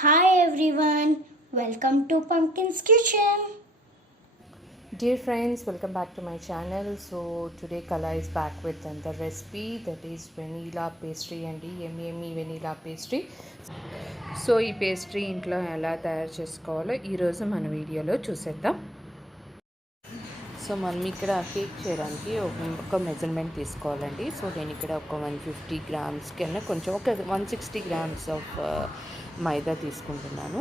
Hi everyone, welcome to Pumpkin's Kitchen. Dear friends, welcome back to my channel. So today Kala is back with another recipe, that is vanilla pastry and yummy vanilla pastry. So ఈ pastry ఇంట్లో ఎలా తయారు చేసుకోవాలో ఈరోజు మన వీడియోలో చూసేద్దాం. So మనం ఇక్కడ కేక్ చేయడానికి ఒక మెజర్మెంట్ తీసుకోవాలండి. సో నేను ఇక్కడ ఒక 150 గ్రామ్స్ కన్నా కొంచెం ఒక 160 గ్రామ్స్ ఆఫ్ మైదా తీసుకుంటున్నాను.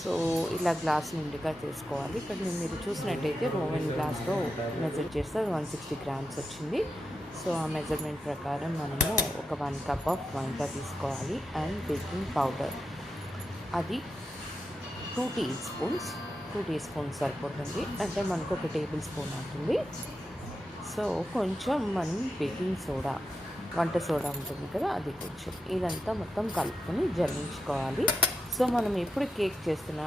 సో ఇలా గ్లాస్ నిండుగా తీసుకోవాలి. ఇక్కడ మీరు చూసినట్టయితే రోమన్ గ్లాస్లో మెజర్ చేస్తే 160 గ్రామ్స్ వచ్చింది. సో ఆ మెజర్మెంట్ ప్రకారం మనము ఒక 1 కప్ ఆఫ్ మైదా తీసుకోవాలి. అండ్ బేకింగ్ పౌడర్ అది 2 టీ స్పూన్స్ సరిపోతుంది, అంటే మనకు ఒక టేబుల్ స్పూన్ అవుతుంది. సో కొంచెం మనం బేకింగ్ సోడా, వంట సోడా ఉంటుంది కదా, అది కొంచెం ఇదంతా మొత్తం కలుపుకొని జల్లించుకోవాలి. సో మనం ఎప్పుడు కేక్ చేస్తున్నా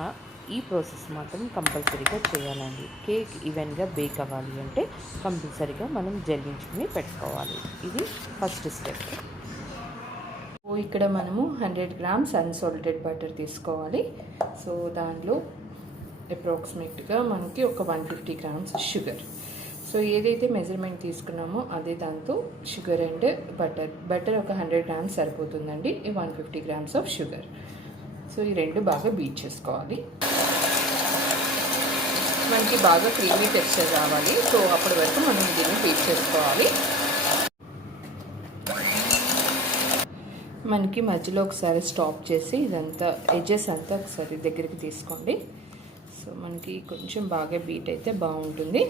ఈ ప్రాసెస్ మాత్రం కంపల్సరీగా చేయాలండి. కేక్ ఈవెన్గా బేక్ అవ్వాలి అంటే కంపల్సరీగా మనం జల్లించుకుని పెట్టుకోవాలి. ఇది ఫస్ట్ స్టెప్. ఇక్కడ మనము 100 గ్రామ్స్ అన్సాల్టెడ్ బటర్ తీసుకోవాలి. సో దానిలో అప్రాక్సిమేట్గా మనకి ఒక 150 గ్రామ్స్ షుగర్. సో ఏదైతే మెజర్మెంట్ తీసుకున్నామో అదే దాంతో షుగర్ అండ్ బటర్ ఒక 100 గ్రామ్స్ సరిపోతుందండి. ఈ 150 గ్రామ్స్ ఆఫ్ షుగర్. సో ఈ రెండు బాగా బీట్ చేసుకోవాలి. మనకి బాగా క్రీమీ టెక్స్చర్ రావాలి. సో అప్పటి వరకు మనం దీన్ని బీట్ చేసుకోవాలి. మనకి మధ్యలో ఒకసారి స్టాప్ చేసి ఇదంతా ఎడ్జెస్ అంతా ఒకసారి దగ్గరికి తీసుకోండి. సో మనకి కొంచెం బాగా బీట్ అయితే బాగుంటుంది.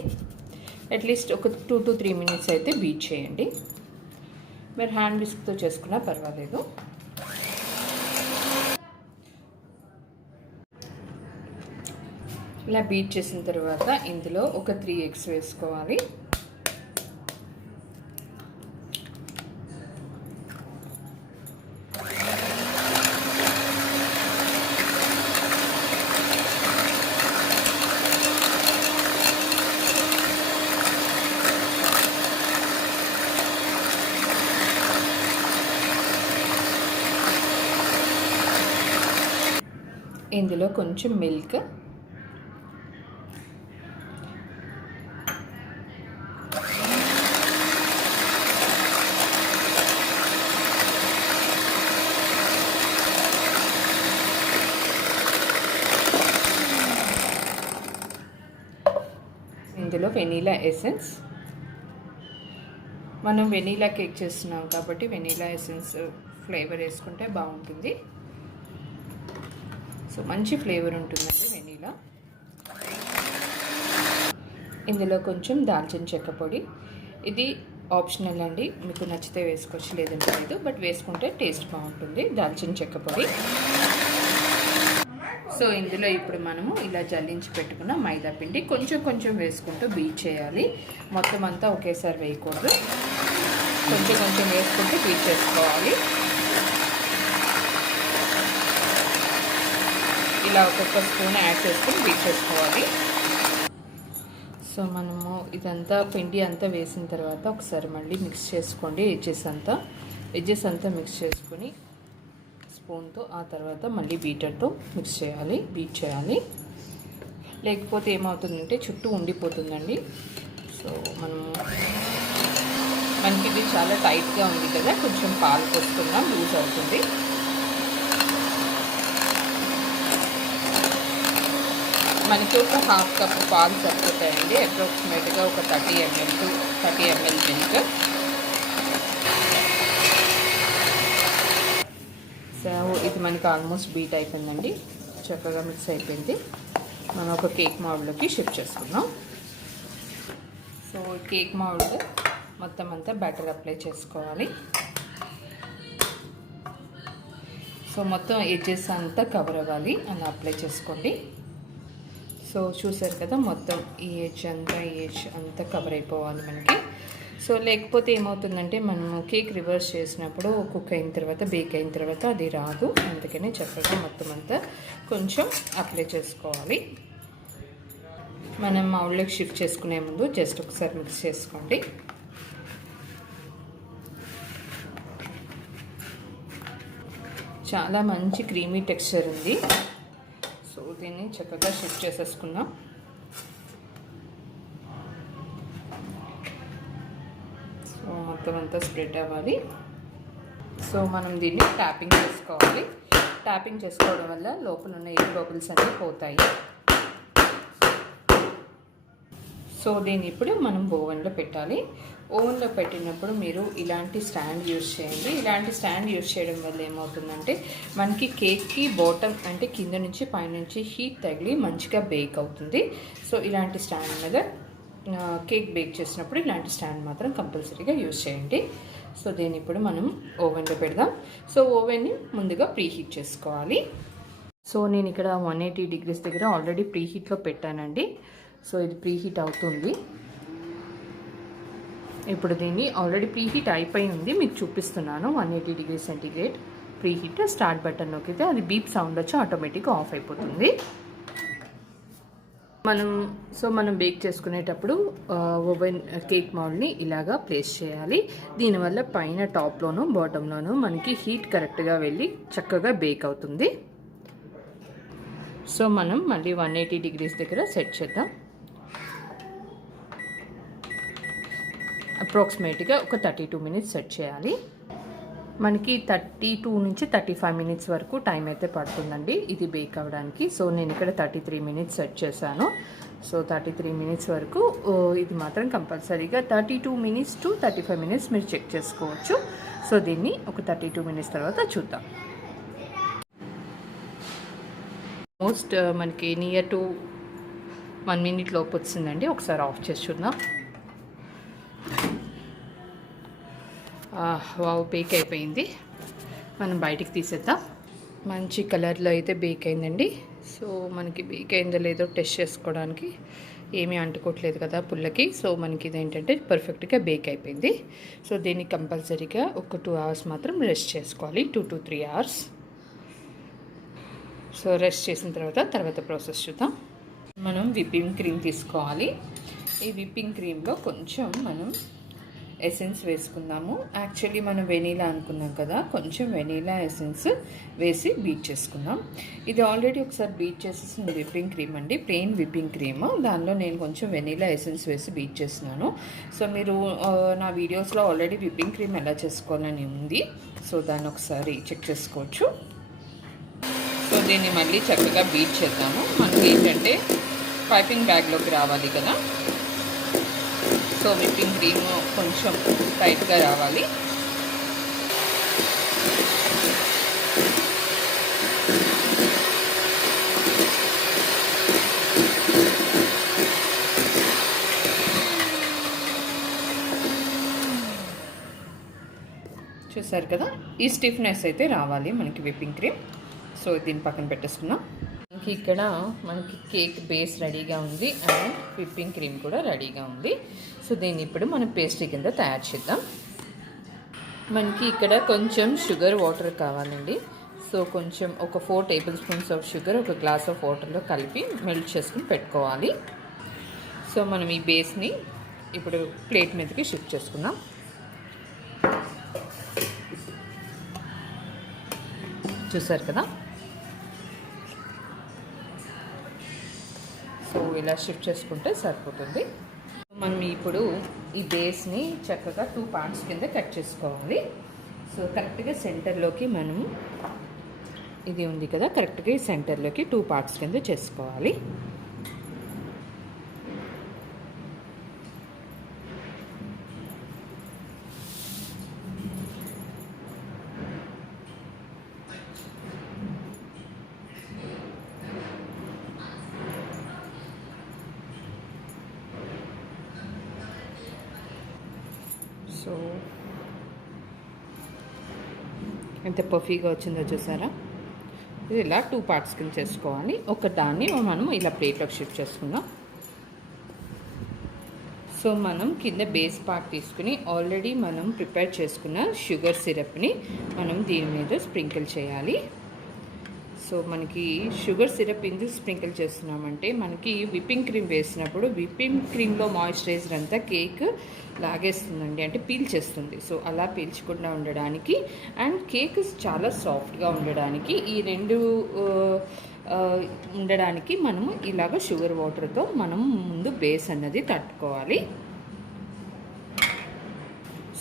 అట్లీస్ట్ ఒక 2 to 3 మినిట్స్ అయితే బీట్ చేయండి. మీరు హ్యాండ్ విస్క్తో చేసుకున్నా పర్వాలేదు. ఇలా బీట్ చేసిన తర్వాత ఇందులో ఒక 3 ఎగ్స్ వేసుకోవాలి. ఇందులో కొంచెం మిల్క్, ఇందులో వెనీలా ఎసెన్స్. మనం వెనీలా కేక్ చేస్తున్నాం కాబట్టి వెనీలా ఎసెన్స్ ఫ్లేవర్ వేసుకుంటే బాగుంటుంది. సో మంచి ఫ్లేవర్ ఉంటుందండి వెనీలా. ఇందులో కొంచెం దాల్చిన చెక్క పొడి. ఇది ఆప్షనల్ అండి, మీకు నచ్చితే వేసుకోవచ్చు, లేదంటే లేదు, బట్ వేసుకుంటే టేస్ట్ బాగుంటుంది దాల్చిన చెక్క పొడి. సో ఇందులో ఇప్పుడు మనము ఇలా జల్లించి పెట్టుకున్న మైదా పిండి కొంచెం కొంచెం వేసుకుంటూ బీట్ చేయాలి. మొత్తం అంతా ఒకేసారి వేయకూడదు, కొంచెం కొంచెం వేసుకుంటూ బీట్ చేసుకోవాలి. ఇలా ఒక్కొక్క స్పూన్ యాడ్ చేసుకుని బీట్ చేసుకోవాలి. సో మనము ఇదంతా పిండి అంతా వేసిన తర్వాత ఒకసారి మళ్ళీ మిక్స్ చేసుకోండి. ఎడ్జెస్ అంతా మిక్స్ చేసుకొని స్పూన్తో, ఆ తర్వాత మళ్ళీ బీటర్తో బీట్ చేయాలి. లేకపోతే ఏమవుతుందంటే చుట్టూ ఉండిపోతుందండి. సో మనకి ఇది చాలా టైట్గా ఉంది కదా, కొంచెం పాలు పోసుకుందాం, లూజ్ అవుతుంది. మనకి ఒక 1/2 కప్ పాలు సరిపోతాయండి. అప్రాక్సిమేట్గా ఒక 30 ml మిల్క్. సో ఇది మనకి ఆల్మోస్ట్ బీట్ అయిపోయిందండి, చక్కగా మిక్స్ అయిపోయింది. మనం ఒక కేక్ మౌల్డ్లోకి షిఫ్ట్ చేసుకుందాం. సో కేక్ మౌల్డ్ మొత్తం అంతా బ్యాటర్ అప్లై చేసుకోవాలి. సో మొత్తం ఎడ్జెస్ అంతా కవర్ అవ్వాలి, అలా అప్లై చేసుకోండి. సో చూసారు కదా, మొత్తం ఈ ఎడ్జ్ అంతా కవర్ అయిపోవాలి మనకి. సో లేకపోతే ఏమవుతుందంటే మనము కేక్ రివర్స్ చేసినప్పుడు కుక్ అయిన తర్వాత, బేక్ అయిన తర్వాత అది రాదు. అందుకని చక్కగా మొత్తం అంతా కొంచెం అప్లై చేసుకోవాలి. మనం మౌల్డ్లోకి షిఫ్ట్ చేసుకునే ముందు జస్ట్ ఒకసారి మిక్స్ చేసుకోండి. చాలా మంచి క్రీమీ టెక్స్చర్ ఉంది. సో దీన్ని చక్కగా షిఫ్ట్ చేసేసుకుందాం. సో మొత్తం అంతా స్ప్రెడ్ అవ్వాలి. సో మనం దీన్ని ట్యాపింగ్ చేసుకోవాలి. ట్యాపింగ్ చేసుకోవడం వల్ల లోపల ఉన్న ఎయిర్ బబుల్స్ అన్నీ పోతాయి. సో దీన్ని ఇప్పుడు మనం ఓవెన్లో పెట్టాలి. ఓవెన్లో పెట్టినప్పుడు మీరు ఇలాంటి స్టాండ్ యూజ్ చేయండి. ఇలాంటి స్టాండ్ యూజ్ చేయడం వల్ల ఏమవుతుందంటే మనకి కేక్కి బాటమ్ అంటే కింద నుంచి పైనుంచి హీట్ తగిలి మంచిగా బేక్ అవుతుంది. సో ఇలాంటి స్టాండ్ మీద కేక్ బేక్ చేసినప్పుడు ఇలాంటి స్టాండ్ మాత్రం కంపల్సరీగా యూజ్ చేయండి. సో దీన్ని ఇప్పుడు మనం ఓవెన్లో పెడదాం. సో ఓవెన్ని ముందుగా ప్రీహీట్ చేసుకోవాలి. సో నేను ఇక్కడ 180 degrees దగ్గర ఆల్రెడీ ప్రీహీట్లో పెట్టానండి. సో ఇది ప్రీహీట్ అవుతుంది. ఇప్పుడు దీన్ని ఆల్రెడీ ప్రీహీట్ అయిపోయి ఉంది, మీకు చూపిస్తున్నాను. 180 degrees centigrade preheat. Start button నొక్కితే అది బీప్ సౌండ్ వచ్చి ఆటోమేటిక్గా ఆఫ్ అయిపోతుంది. మనం బేక్ చేసుకునేటప్పుడు ఓవెన్ కేక్ మౌల్డ్ని ఇలాగా ప్లేస్ చేయాలి. దీనివల్ల పైన టాప్లోను బాటంలోను మనకి హీట్ కరెక్ట్గా వెళ్ళి చక్కగా బేక్ అవుతుంది. సో మనం మళ్ళీ 180 degrees దగ్గర సెట్ చేద్దాం. అప్రాక్సిమేట్గా ఒక 32 minutes సెట్ చేయాలి. మనకి 32 నుంచి 35 minutes వరకు టైం అయితే పడుతుందండి ఇది బేక్ అవ్వడానికి. సో నేను ఇక్కడ 33 minutes సెట్ చేశాను. సో 33 minutes వరకు ఇది మాత్రం కంపల్సరీగా 32 minutes to 35 minutes మీరు చెక్ చేసుకోవచ్చు. సో దీన్ని ఒక 32 minutes తర్వాత చూద్దాం. ఆల్మోస్ట్ మనకి నియర్ టు 1 minute లోపు వచ్చిందండి. ఒకసారి ఆఫ్ చేసి చూద్దాం. వావ్, బేక్ అయిపోయింది. మనం బయటికి తీసేద్దాం. మంచి కలర్లో అయితే బేక్ అయిందండి. సో మనకి బేక్ అయిందో లేదో టెస్ట్ చేసుకోవడానికి ఏమీ అంటుకోవట్లేదు కదా పుల్లకి. సో మనకి ఇదేంటంటే పర్ఫెక్ట్గా బేక్ అయిపోయింది. సో దీన్ని కంపల్సరీగా ఒక 2 hours మాత్రం రెస్ట్ చేసుకోవాలి. 2 to 3 hours. సో రెస్ట్ చేసిన తర్వాత ప్రాసెస్ చూద్దాం. మనం విప్పింగ్ క్రీమ్ తీసుకోవాలి. ఈ విప్పింగ్ క్రీమ్లో కొంచెం మనం ఎసెన్స్ వేసుకుందాము. యాక్చువల్లీ మనం వెనీలా అనుకున్నాం కదా, కొంచెం వెనీలా ఎసెన్స్ వేసి బీట్ చేసుకుందాం. ఇది ఆల్రెడీ ఒకసారి బీట్ చేసేసిన విప్పింగ్ క్రీమ్ అండి, ప్లెయిన్ విప్పింగ్ క్రీమ్. దానిలో నేను కొంచెం వెనీలా ఎసెన్స్ వేసి బీట్ చేస్తున్నాను. సో మీరు నా వీడియోస్లో ఆల్రెడీ విప్పింగ్ క్రీమ్ ఎలా చేసుకోవాలని ఉంది. సో దాన్ని ఒకసారి చెక్ చేసుకోవచ్చు. సో దీన్ని మళ్ళీ చక్కగా బీట్ చేద్దాము. మనకి ఏంటంటే పైపింగ్ బ్యాగ్లోకి రావాలి కదా. సో విప్పింగ్ క్రీమ్ కొంచెం టైట్గా రావాలి. చూసారు కదా, ఈ స్టిఫ్నెస్ అయితే రావాలి మనకి విప్పింగ్ క్రీమ్. సో దీన్ని పక్కన పెట్టేసుకుందాం. ఇక్కడ మనకి కేక్ బేస్ రెడీగా ఉంది అండ్ విప్పింగ్ క్రీమ్ కూడా రెడీగా ఉంది. సో దీన్ని ఇప్పుడు మనం పేస్ట్రీ కింద తయారు చేద్దాం. మనకి ఇక్కడ కొంచెం షుగర్ వాటర్ కావాలండి. సో కొంచెం ఒక 4 tablespoons ఆఫ్ షుగర్ ఒక గ్లాస్ ఆఫ్ వాటర్లో కలిపి మెల్ట్ చేసుకుని పెట్టుకోవాలి. సో మనం ఈ బేస్ని ఇప్పుడు ప్లేట్ మీదకి షిఫ్ట్ చేసుకుందాం. చూసారు కదా. సో ఇలా షిఫ్ట్ చేసుకుంటే సరిపోతుంది. మనం ఇప్పుడు ఈ బేస్ని చక్కగా 2 parts కింద కట్ చేసుకోవాలి. సో కరెక్ట్గా సెంటర్లోకి మనం ఇది ఉంది కదా, కరెక్ట్గా ఈ సెంటర్లోకి 2 parts కింద చేసుకోవాలి. సో ఎంత పఫీగా వచ్చిందో చూసారా. ఇది ఇలా 2 parts కింద చేసుకోవాలి. ఒక దాన్ని మనం ఇలా ప్లేట్లోకి షిఫ్ట్ చేసుకుందాం. సో మనం కింద బేస్ పార్ట్ తీసుకుని ఆల్రెడీ మనం ప్రిపేర్ చేసుకున్న షుగర్ సిరప్ని మనం దీని మీద స్ప్రింకిల్ చేయాలి. సో మనకి షుగర్ సిరప్ ఎందుకు స్ప్రింకిల్ చేస్తున్నామంటే, మనకి విప్పింగ్ క్రీమ్ వేసినప్పుడు విప్పింగ్ క్రీమ్లో మాయిశ్చరైజర్ అంతా కేక్ లాగేస్తుందండి, అంటే పీల్చేస్తుంది. సో అలా పీల్చకుండా ఉండడానికి అండ్ కేక్ చాలా సాఫ్ట్గా ఉండడానికి ఈ రెండు ఉండడానికి మనము ఇలాగ షుగర్ వాటర్తో మనం ముందు బేస్ అన్నది తట్టుకోవాలి.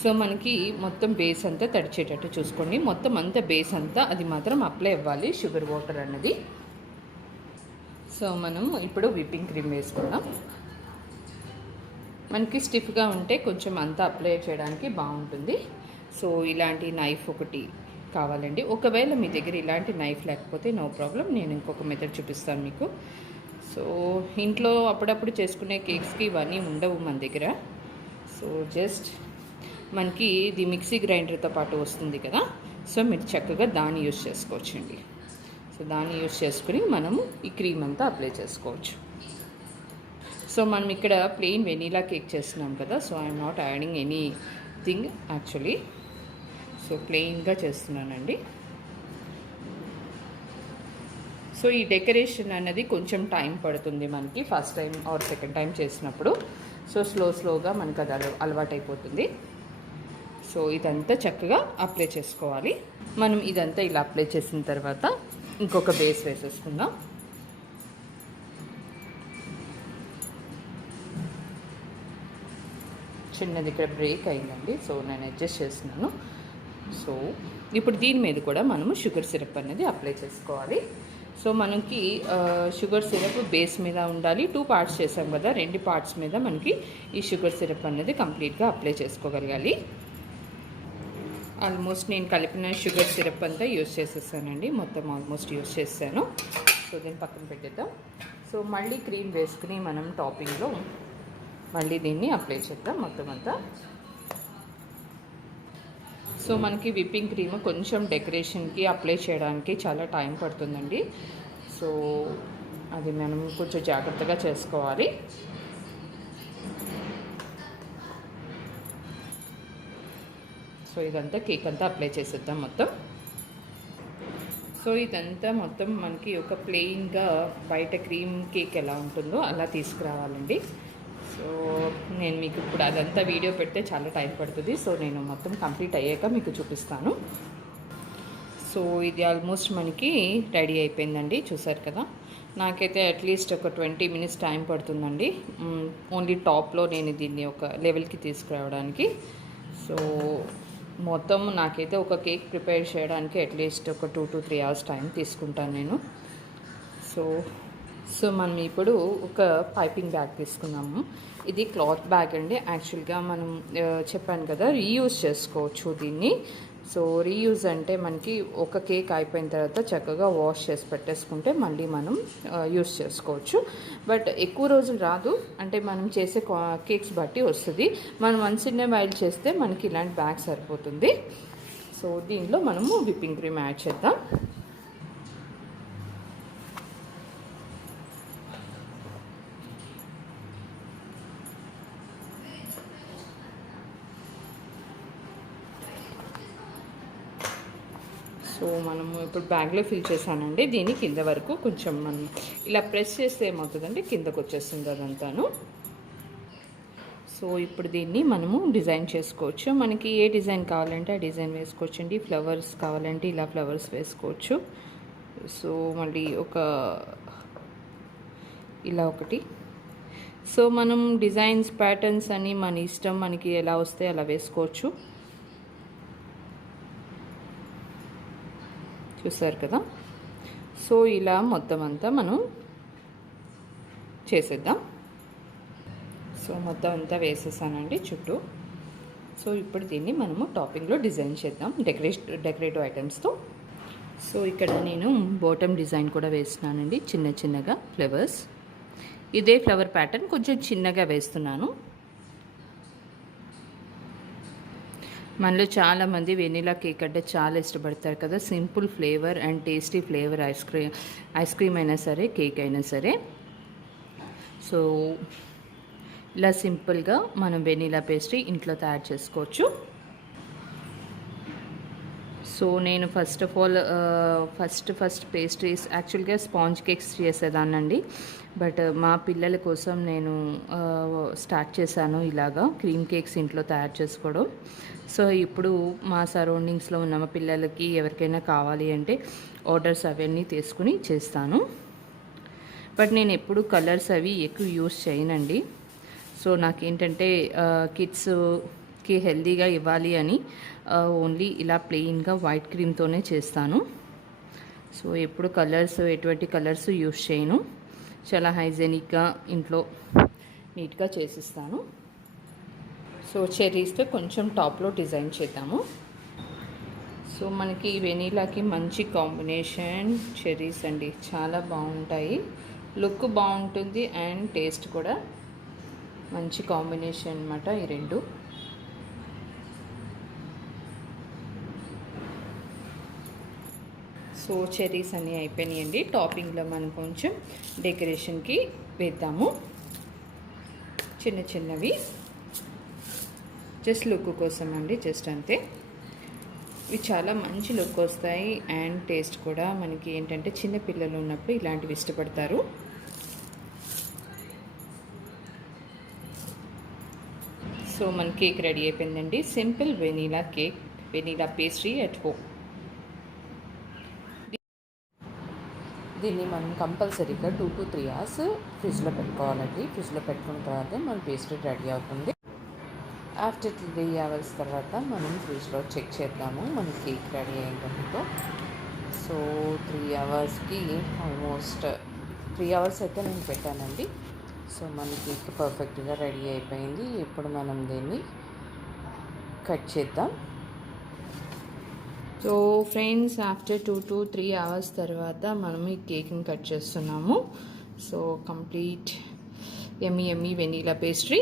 సో మనకి మొత్తం బేస్ అంతా తడిచేటట్టు చూసుకోండి. మొత్తం అంతా బేస్ అంతా అది మాత్రం అప్లై అవ్వాలి షుగర్ వాటర్ అన్నది. సో మనం ఇప్పుడు విప్పింగ్ క్రీమ్ వేసుకుందాం. మనకి స్టిఫ్గా ఉంటే కొంచెం అంతా అప్లై చేయడానికి బాగుంటుంది. సో ఇలాంటి నైఫ్ ఒకటి కావాలండి. ఒకవేళ మీ దగ్గర ఇలాంటి నైఫ్ లేకపోతే నో ప్రాబ్లం, నేను ఇంకొక మెథడ్ చూపిస్తాను మీకు. సో ఇంట్లో అప్పుడప్పుడు చేసుకునే కేక్స్కి ఇవన్నీ ఉండవు మన దగ్గర. సో జస్ట్ మనకి ఇది మిక్సీ గ్రైండర్తో పాటు వస్తుంది కదా, సో మీరు చక్కగా దాన్ని యూజ్ చేసుకోవచ్చండి. సో దాన్ని యూజ్ చేసుకుని మనము ఈ క్రీమ్ అంతా అప్లై చేసుకోవచ్చు. సో మనం ఇక్కడ ప్లెయిన్ వెనీలా కేక్ చేస్తున్నాం కదా, so I'm not adding anything actually. So ప్లెయిన్గా చేస్తున్నానండి. సో ఈ డెకరేషన్ అనేది కొంచెం టైం పడుతుంది మనకి first time or second time చేసినప్పుడు. సో స్లోగా మనకు అది అలవాటైపోతుంది. సో ఇదంతా చక్కగా అప్లై చేసుకోవాలి. మనం ఇదంతా ఇలా అప్లై చేసిన తర్వాత ఇంకొక బేస్ వేసేసుకుందాం. చిన్నది ఇక్కడ బ్రేక్ అయిందండి, సో నేను అడ్జస్ట్ చేస్తున్నాను. సో ఇప్పుడు దీని మీద కూడా మనము షుగర్ సిరప్ అనేది అప్లై చేసుకోవాలి. సో మనకి షుగర్ సిరప్ బేస్ మీద ఉండాలి. 2 పార్ట్స్ చేసాం కదా, 2 పార్ట్స్ మీద మనకి ఈ షుగర్ సిరప్ అనేది కంప్లీట్గా అప్లై చేసుకోగలగాలి. ఆల్మోస్ట్ నేను కలిపిన షుగర్ సిరప్ అంతా యూజ్ చేసేసానండి, మొత్తం ఆల్మోస్ట్ యూజ్ చేశాను. సో దీన్ని పక్కన పెట్టేద్దాం. సో మళ్ళీ క్రీమ్ వేసుకుని మనం టాపింగ్లో మళ్ళీ దీన్ని అప్లై చేద్దాం మొత్తం అంతా. సో మనకి విప్పింగ్ క్రీమ్ కొంచెం డెకరేషన్కి అప్లై చేయడానికి చాలా టైం పడుతుందండి. సో అది మనం కొంచెం జాగ్రత్తగా చేసుకోవాలి. సో ఇదంతా కేక్ అంతా అప్లై చేసేద్దాం మొత్తం. సో ఇదంతా మొత్తం మనకి ఒక ప్లెయిన్గా బయట క్రీమ్ కేక్ ఎలా ఉంటుందో అలా తీసుకురావాలండి. సో నేను మీకు ఇప్పుడు అదంతా వీడియో పెడితే చాలా టైం పడుతుంది. సో నేను మొత్తం కంప్లీట్ అయ్యాక మీకు చూపిస్తాను. సో ఇది ఆల్మోస్ట్ మనకి రెడీ అయిపోయిందండి, చూసారు కదా. నాకైతే అట్లీస్ట్ ఒక 20 మినిట్స్ టైం పడుతుందండి, ఓన్లీ టాప్లో నేను దీన్ని ఒక లెవెల్కి తీసుకురావడానికి. సో మొత్తం నాకైతే ఒక కేక్ ప్రిపేర్ చేయడానికి అట్లీస్ట్ ఒక 2 to 3 hours టైం తీసుకుంటాను నేను. సో మనం ఇప్పుడు ఒక పైపింగ్ బ్యాగ్ తీసుకున్నాము. ఇది క్లాత్ బ్యాగ్ అండి. యాక్చువల్గా మనం చెప్పాను కదా, రీయూజ్ చేసుకోవచ్చు దీన్ని. సో రీయూజ్ అంటే మనకి ఒక కేక్ అయిపోయిన తర్వాత చక్కగా వాష్ చేసి పెట్టేసుకుంటే మళ్ళీ మనం యూస్ చేసుకోవచ్చు. బట్ ఎక్కువ రోజులు రాదు, అంటే మనం చేసే కేక్స్ బట్టి వస్తుంది. మనం వన్స్ ఇన్ ఏ వైల్ చేస్తే మనకి ఇలాంటి బ్యాగ్ సరిపోతుంది. సో దీనిలో మనము విప్పింగ్ క్రీమ్ యాడ్ చేద్దాం. సో మనము ఇప్పుడు బ్యాగ్లో ఫిల్ చేశానండి. దీని కింద వరకు కొంచెం మనం ఇలా ప్రెస్ చేస్తే ఏమవుతుందంటే కిందకు వచ్చేస్తుంది అదంతాను. సో ఇప్పుడు దీన్ని మనము డిజైన్ చేసుకోవచ్చు. మనకి ఏ డిజైన్ కావాలంటే ఆ డిజైన్ వేసుకోవచ్చు అండి. ఫ్లవర్స్ కావాలంటే ఇలా ఫ్లవర్స్ వేసుకోవచ్చు. సో మళ్ళీ ఇలా ఒకటి. సో మనం డిజైన్స్ ప్యాటర్న్స్ అని మన ఇష్టం, మనకి ఎలా వస్తే అలా వేసుకోవచ్చు. చూసారు కదా. సో ఇలా మొత్తం అంతా మనం చేసేద్దాం. సో మొత్తం అంతా వేసేసానండి చుట్టూ. సో ఇప్పుడు దీన్ని మనము టాపింగ్లో డిజైన్ చేద్దాం డెకరేటివ్ ఐటమ్స్తో. సో ఇక్కడ నేను బాటమ్ డిజైన్ కూడా వేస్తున్నానండి, చిన్నగా ఫ్లవర్స్. ఇదే ఫ్లవర్ ప్యాటర్న్ కొంచెం చిన్నగా వేస్తున్నాను. మనలో చాలామంది వెనీలా కేక్ అంటే చాలా ఇష్టపడతారు కదా. Simple flavour and tasty flavour ice cream అయినా సరే, కేక్ అయినా సరే. సో ఇలా సింపుల్గా మనం వెనీలా పేస్ట్రీ ఇంట్లో తయారు చేసుకోవచ్చు. సో నేను first of all first pastries యాక్చువల్గా స్పాంజ్ కేక్స్ చేసేదాన్నండి. బట్ మా పిల్లల కోసం నేను స్టార్ట్ చేశాను ఇలాగా క్రీమ్ కేక్స్ ఇంట్లో తయారు చేసుకోవడం. సో ఇప్పుడు మా సరౌండింగ్స్లో ఉన్న మా పిల్లలకి ఎవరికైనా కావాలి అంటే ఆర్డర్స్ అవన్నీ తీసుకుని చేస్తాను. బట్ నేను ఎప్పుడు కలర్స్ అవి ఎక్కువ యూస్ చేయనండి. సో నాకేంటంటే కిడ్స్కి హెల్తీగా ఇవ్వాలి అని ఓన్లీ ఇలా ప్లెయిన్గా వైట్ క్రీమ్తోనే చేస్తాను. సో ఎప్పుడు ఎటువంటి కలర్స్ యూస్ చేయను. చాలా హైజెనిక్గా ఇంట్లో నీట్గా చేసిస్తాను. సో చెర్రీస్తో కొంచెం టాప్లో డిజైన్ చేద్దాము. సో మనకి వెనీలాకి మంచి కాంబినేషన్ చెర్రీస్ అండి, చాలా బాగుంటాయి. లుక్ బాగుంటుంది అండ్ టేస్ట్ కూడా మంచి కాంబినేషన్ అన్నమాట ఈ రెండు. సో చెర్రీస్ అన్నీ అయిపోయినాయండి. టాపింగ్లో మనం కొంచెం డెకరేషన్కి వేద్దాము. చిన్న చిన్నవి జస్ట్ లుక్ కోసం అండి, జస్ట్ అంతే. ఇవి చాలా మంచి లుక్ వస్తాయి అండ్ టేస్ట్ కూడా మనకి ఏంటంటే చిన్న పిల్లలు ఉన్నప్పుడు ఇలాంటివి ఇష్టపడతారు. సో మన కేక్ రెడీ అయిపోయిందండి. Simple vanilla cake, vanilla pastry at home. దీన్ని మనం కంపల్సరీగా 2 to 3 hours ఫ్రిడ్జ్లో పెట్టుకోవాలండి. ఫ్రిడ్జ్లో పెట్టుకున్న తర్వాత మన పేస్ట్రీ రెడీ అవుతుంది. ఆఫ్టర్ 3 hours తర్వాత మనం ఫ్రిడ్జ్లో చెక్ చేద్దాము మన కేక్ రెడీ అయిందో. సో 3 hours ఆల్మోస్ట్ 3 hours అయితే నేను పెట్టానండి. సో మన కేక్ పర్ఫెక్ట్గా రెడీ అయిపోయింది. ఇప్పుడు మనం దీన్ని కట్ చేద్దాం. So friends, after 2 to 3 hours తర్వాత మనం ఈ కేక్ని కట్ చేస్తున్నాము. సో కంప్లీట్ యమ్మీ వెనీలా పేస్ట్రీ.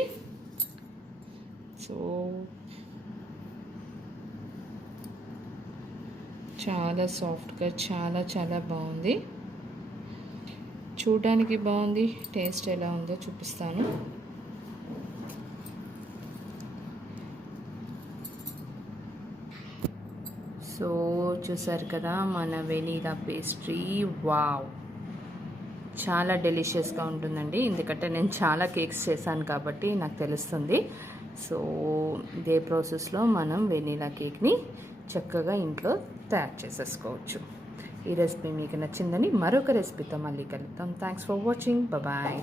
సో చాలా సాఫ్ట్గా చాలా బాగుంది. చూడడానికి బాగుంది, టేస్ట్ ఎలా ఉందో చూపిస్తాను. సో చూసారు కదా మన వెనీలా పేస్ట్రీ. వావ్, చాలా డెలిషియస్గా ఉంటుందండి. ఎందుకంటే నేను చాలా కేక్స్ చేశాను కాబట్టి నాకు తెలుస్తుంది. సో ఇదే ప్రాసెస్లో మనం వెనీలా కేక్ని చక్కగా ఇంట్లో తయారు చేసేసుకోవచ్చు. ఈ రెసిపీ మీకు నచ్చిందని మరొక రెసిపీతో మళ్ళీ కలుద్దాం. Thanks for watching. బాయ్.